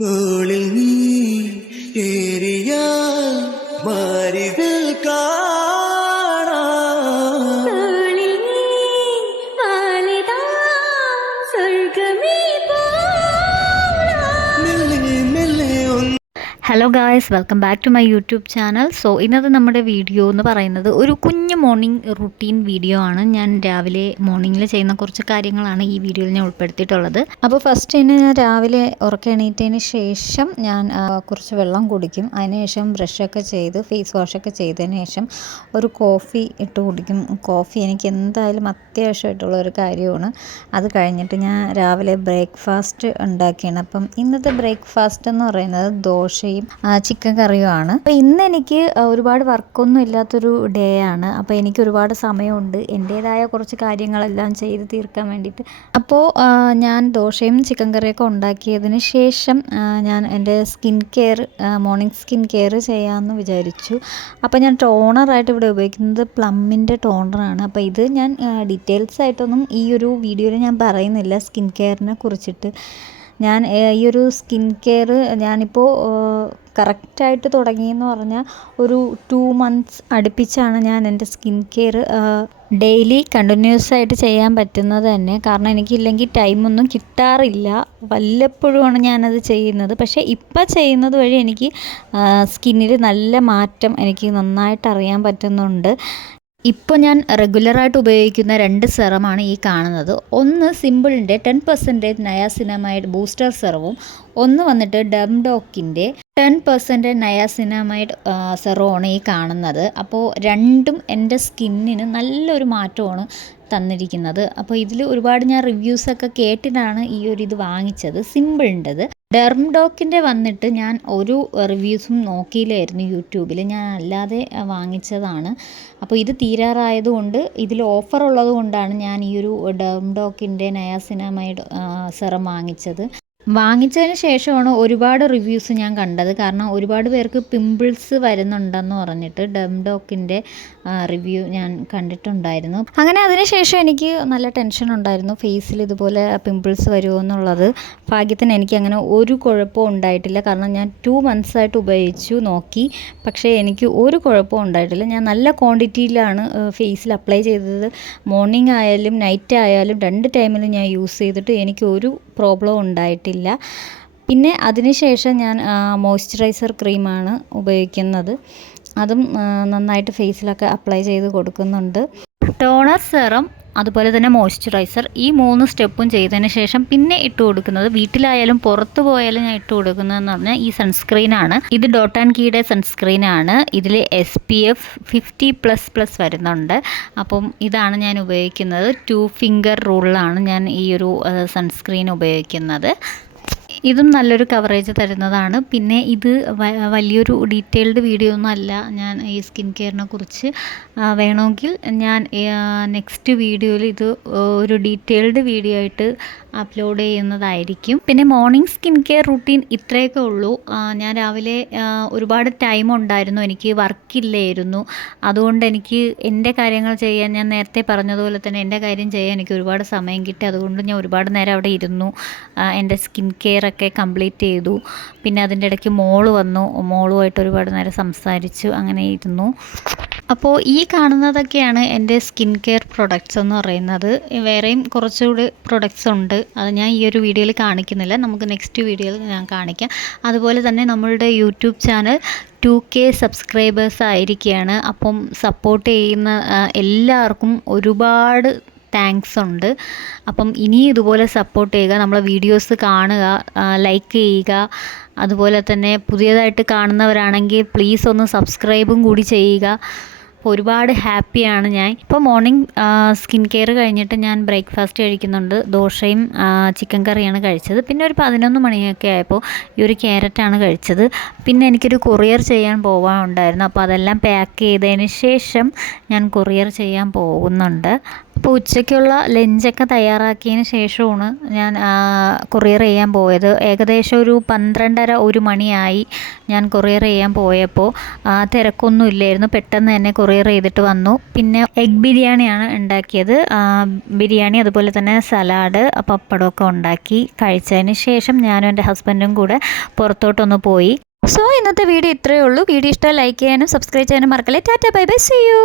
തോളിൽ നീ ഏറിയാൽ മാറിതിൽ കാണാം. തോളിൽ നീ വാലിതാ സ്വർഗമേ പോകാം. മെല്ലെ മെല്ലെ ഒന്ന് hello guys, welcome back to my YouTube channel. So ഇന്നത്തെ നമ്മുടെ വീഡിയോ എന്ന് പറയുന്നത് ഒരു കുഞ്ഞു മോർണിംഗ് റുട്ടീൻ വീഡിയോ ആണ്. ഞാൻ രാവിലെ മോർണിംഗിൽ ചെയ്യുന്ന കുറച്ച് കാര്യങ്ങളാണ് ഈ വീഡിയോയിൽ ഞാൻ ഉൾപ്പെടുത്തിയിട്ടുള്ളത്. അപ്പോൾ ഫസ്റ്റ് തന്നെ ഞാൻ രാവിലെ ഉറക്കെണീറ്റതിന് ശേഷം ഞാൻ കുറച്ച് വെള്ളം കുടിക്കും. അതിനുശേഷം ബ്രഷൊക്കെ ചെയ്ത് ഫേസ് വാഷൊക്കെ ചെയ്തതിന് ശേഷം ഒരു കോഫി ഇട്ട് കുടിക്കും. കോഫി എനിക്ക് എന്തായാലും അത്യാവശ്യമായിട്ടുള്ള ഒരു കാര്യമാണ്. അത് കഴിഞ്ഞിട്ട് ഞാൻ രാവിലെ ബ്രേക്ക്ഫാസ്റ്റ് ഉണ്ടാക്കിയാണ്. അപ്പം ഇന്നത്തെ ബ്രേക്ക്ഫാസ്റ്റ് എന്ന് പറയുന്നത് ദോശയും ചിക്കൻ കറിയുമാണ്. അപ്പോൾ ഇന്ന് എനിക്ക് ഒരുപാട് വർക്കൊന്നും ഇല്ലാത്തൊരു ഡേ ആണ്. അപ്പോൾ എനിക്ക് ഒരുപാട് സമയമുണ്ട് എൻ്റേതായ കുറച്ച് കാര്യങ്ങളെല്ലാം ചെയ്ത് തീർക്കാൻ വേണ്ടിയിട്ട്. അപ്പോൾ ഞാൻ ദോശയും ചിക്കൻ കറിയൊക്കെ ഉണ്ടാക്കിയതിന് ശേഷം ഞാൻ എൻ്റെ skin care morning skin care ചെയ്യാമെന്ന് വിചാരിച്ചു. അപ്പോൾ ഞാൻ ടോണറായിട്ട് ഇവിടെ ഉപയോഗിക്കുന്നത് പ്ലമ്മിൻ്റെ ടോണറാണ്. അപ്പോൾ ഇത് ഞാൻ ഡീറ്റെയിൽസ് ആയിട്ടൊന്നും ഈ ഒരു വീഡിയോയിൽ ഞാൻ പറയുന്നില്ല സ്കിൻ കെയറിനെ കുറിച്ചിട്ട്. ഞാൻ ഈ ഒരു സ്കിൻ കെയർ ഞാനിപ്പോൾ കറക്റ്റായിട്ട് തുടങ്ങിയെന്ന് പറഞ്ഞാൽ ഒരു 2 months അടുപ്പിച്ചാണ് ഞാൻ എൻ്റെ സ്കിൻ കെയർ ഡെയിലി കണ്ടിന്യൂസ് ആയിട്ട് ചെയ്യാൻ പറ്റുന്നത് തന്നെ. കാരണം എനിക്കില്ലെങ്കിൽ ടൈമൊന്നും കിട്ടാറില്ല. വല്ലപ്പോഴുമാണ് ഞാനത് ചെയ്യുന്നത്. പക്ഷേ ഇപ്പം ചെയ്യുന്നത് വഴി എനിക്ക് സ്കിന്നിൽ നല്ല മാറ്റം എനിക്ക് നന്നായിട്ട് അറിയാൻ പറ്റുന്നുണ്ട്. ഇപ്പോൾ ഞാൻ റെഗുലറായിട്ട് ഉപയോഗിക്കുന്ന 2 സെറമാണ് ഈ കാണുന്നത്. ഒന്ന് സിമ്പിളിൻ്റെ 10% നയാസിനമൈഡ് ബൂസ്റ്റർ സെറവും, ഒന്ന് വന്നിട്ട് ഡെംഡോക്കിൻ്റെ 10% നയാസിനമൈഡ് സെറമാണ് ഈ കാണുന്നത്. അപ്പോൾ രണ്ടും എൻ്റെ സ്കിന്നിന് നല്ലൊരു മാറ്റമാണ് തന്നിരിക്കുന്നത്. അപ്പോൾ ഇതിൽ ഒരുപാട് ഞാൻ റിവ്യൂസൊക്കെ കേട്ടിട്ടാണ് ഈ ഒരു ഇത് വാങ്ങിച്ചത്, സിമ്പിളിൻ്റെത്. ഡെർംഡോക്കിൻ്റെ വന്നിട്ട് ഞാൻ ഒരു റിവ്യൂസും നോക്കിയില്ലായിരുന്നു യൂട്യൂബിൽ, ഞാൻ അല്ലാതെ വാങ്ങിച്ചതാണ്. അപ്പോൾ ഇത് തീരാറായതുകൊണ്ട് ഇതിൽ ഓഫർ ഉള്ളത് കൊണ്ടാണ് ഞാൻ ഈ ഒരു ഡെർംഡോക്കിൻ്റെ നയാസിനമൈഡ് സെറം വാങ്ങിച്ചതിന് ശേഷമാണ് ഒരുപാട് റിവ്യൂസ് ഞാൻ കണ്ടത്. കാരണം ഒരുപാട് പേർക്ക് പിമ്പിൾസ് വരുന്നുണ്ടെന്ന് പറഞ്ഞിട്ട് ഡെംഡോക്കിൻ്റെ റിവ്യൂ ഞാൻ കണ്ടിട്ടുണ്ടായിരുന്നു. അങ്ങനെ അതിനുശേഷം എനിക്ക് നല്ല ടെൻഷൻ ഉണ്ടായിരുന്നു ഫേസിൽ ഇതുപോലെ പിമ്പിൾസ് വരുമോ എന്നുള്ളത്. ഭാഗ്യത്തിന് എനിക്ക് അങ്ങനെ ഒരു കുഴപ്പവും ഉണ്ടായിട്ടില്ല. കാരണം ഞാൻ 2 months ആയിട്ട് ഉപയോഗിച്ചു നോക്കി, പക്ഷേ എനിക്ക് ഒരു കുഴപ്പവും ഉണ്ടായിട്ടില്ല. ഞാൻ നല്ല ക്വാണ്ടിറ്റിയിലാണ് ഫേസിൽ അപ്ലൈ ചെയ്തത്. മോർണിംഗ് ആയാലും നൈറ്റ് ആയാലും 2 ടൈമിലും ഞാൻ യൂസ് ചെയ്തിട്ട് എനിക്ക് ഒരു പ്രോബ്ലം ഉണ്ടായിട്ടില്ല. പിന്നെ അതിനുശേഷം ഞാൻ മോയ്സ്ചറൈസർ ക്രീമാണ് ഉപയോഗിക്കുന്നത്. അതും നന്നായിട്ട് ഫേസിലൊക്കെ അപ്ലൈ ചെയ്ത് കൊടുക്കുന്നുണ്ട്. ടോണർ സെറം അതുപോലെ തന്നെ മോയ്സ്ചറൈസർ, ഈ 3 സ്റ്റെപ്പും ചെയ്തതിന് ശേഷം പിന്നെ ഇട്ട് കൊടുക്കുന്നത്, വീട്ടിലായാലും പുറത്ത് പോയാലും ഞാൻ ഇട്ട് കൊടുക്കുന്നതെന്ന് പറഞ്ഞാൽ ഈ സൺസ്ക്രീനാണ്. ഇത് ഡോട്ട് ആൻഡ് കീയുടെ സൺസ്ക്രീനാണ്. ഇതിൽ SPF 50++ വരുന്നുണ്ട്. അപ്പം ഇതാണ് ഞാൻ ഉപയോഗിക്കുന്നത്. 2 finger റൂളിലാണ് ഞാൻ ഈ ഒരു സൺസ്ക്രീൻ ഉപയോഗിക്കുന്നത്. ഇതും നല്ലൊരു കവറേജ് തരുന്നതാണ്. പിന്നെ ഇത് വലിയൊരു ഡീറ്റെയിൽഡ് വീഡിയോ ഒന്നും അല്ല. ഞാൻ ഈ സ്കിൻ കെയറിനെ കുറിച്ച് വേണമെങ്കിൽ ഞാൻ നെക്സ്റ്റ് വീഡിയോയിൽ ഇത് ഒരു ഡീറ്റെയിൽഡ് വീഡിയോ ആയിട്ട് അപ്ലോഡ് ചെയ്യുന്നതായിരിക്കും. പിന്നെ മോർണിംഗ് സ്കിൻ കെയർ റുട്ടീൻ ഇത്രയൊക്കെ ഉള്ളൂ. ഞാൻ രാവിലെ ഒരുപാട് ടൈം ഉണ്ടായിരുന്നു, എനിക്ക് വർക്കില്ലായിരുന്നു. അതുകൊണ്ട് എനിക്ക് എൻ്റെ കാര്യങ്ങൾ ചെയ്യാൻ, ഞാൻ നേരത്തെ പറഞ്ഞതുപോലെ തന്നെ എൻ്റെ കാര്യം ചെയ്യാൻ എനിക്ക് ഒരുപാട് സമയം കിട്ടി. അതുകൊണ്ട് ഞാൻ ഒരുപാട് നേരം അവിടെ ഇരുന്നു, എൻ്റെ സ്കിൻ കെയർ ഒക്കെ കംപ്ലീറ്റ് ചെയ്തു. പിന്നെ അതിൻ്റെ ഇടയ്ക്ക് മോള് വന്നു, മോളുമായിട്ട് ഒരുപാട് നേരം സംസാരിച്ചു, അങ്ങനെ ഇരുന്നു. അപ്പോൾ ഈ കാണുന്നതൊക്കെയാണ് എൻ്റെ സ്കിൻ കെയർ പ്രൊഡക്ട്സ് എന്ന് പറയുന്നത്. വേറെയും കുറച്ചുകൂടി പ്രൊഡക്ട്സ് ഉണ്ട്, അത് ഞാൻ ഈ ഒരു വീഡിയോയിൽ കാണിക്കുന്നില്ല, നമുക്ക് നെക്സ്റ്റ് വീഡിയോയിൽ ഞാൻ കാണിക്കാം. അതുപോലെ തന്നെ നമ്മളുടെ യൂട്യൂബ് ചാനൽ 2K സബ്സ്ക്രൈബേഴ്സ് ആയിരിക്കുകയാണ്. അപ്പം സപ്പോർട്ട് ചെയ്യുന്ന എല്ലാവർക്കും ഒരുപാട് താങ്ക്സ് ഉണ്ട്. അപ്പം ഇനിയും ഇതുപോലെ സപ്പോർട്ട് ചെയ്യുക, നമ്മളെ വീഡിയോസ് കാണുക, ലൈക്ക് ചെയ്യുക. അതുപോലെ തന്നെ പുതിയതായിട്ട് കാണുന്നവരാണെങ്കിൽ പ്ലീസ് ഒന്ന് സബ്സ്ക്രൈബും കൂടി ചെയ്യുക. അപ്പോൾ ഒരുപാട് ഹാപ്പിയാണ് ഞാൻ. ഇപ്പോൾ മോർണിംഗ് സ്കിൻ കെയർ കഴിഞ്ഞിട്ട് ഞാൻ ബ്രേക്ക്ഫാസ്റ്റ് കഴിക്കുന്നുണ്ട്. ദോശയും ചിക്കൻ കറിയാണ് കഴിച്ചത്. പിന്നെ ഒരു 11 മണിയൊക്കെ ആയപ്പോൾ ഈ ഒരു ക്യാരറ്റാണ് കഴിച്ചത്. പിന്നെ എനിക്കൊരു കൊറിയർ ചെയ്യാൻ പോകാനുണ്ടായിരുന്നു. അപ്പോൾ അതെല്ലാം പാക്ക് ചെയ്തതിന് ശേഷം ഞാൻ കൊറിയർ ചെയ്യാൻ പോകുന്നുണ്ട്. അപ്പോൾ ഉച്ചയ്ക്കുള്ള ലഞ്ചൊക്കെ തയ്യാറാക്കിയതിന് ശേഷമാണ് ഞാൻ കൊറിയർ ചെയ്യാൻ പോയത്. ഏകദേശം ഒരു 12:30 മണിയായി ഞാൻ കൊറിയർ ചെയ്യാൻ പോയപ്പോൾ. തിരക്കൊന്നും ഇല്ലായിരുന്നു, പെട്ടെന്ന് തന്നെ കൊറിയർ ചെയ്തിട്ട് വന്നു. പിന്നെ എഗ് ബിരിയാണിയാണ് ഉണ്ടാക്കിയത്. ബിരിയാണി അതുപോലെ തന്നെ സലാഡ് പപ്പടമൊക്കെ ഉണ്ടാക്കി കഴിച്ചതിന് ശേഷം ഞാനും എൻ്റെ ഹസ്ബൻഡും കൂടെ പുറത്തോട്ടൊന്ന് പോയി. സോ ഇന്നത്തെ വീഡിയോ ഇത്രയേ ഉള്ളൂ. വീഡിയോ ഇഷ്ടമായി ലൈക്ക് ചെയ്യാനും സബ്സ്ക്രൈബ് ചെയ്യാനും മറക്കല്ലേ. ടാറ്റ ബൈ ബൈ, സീ യു.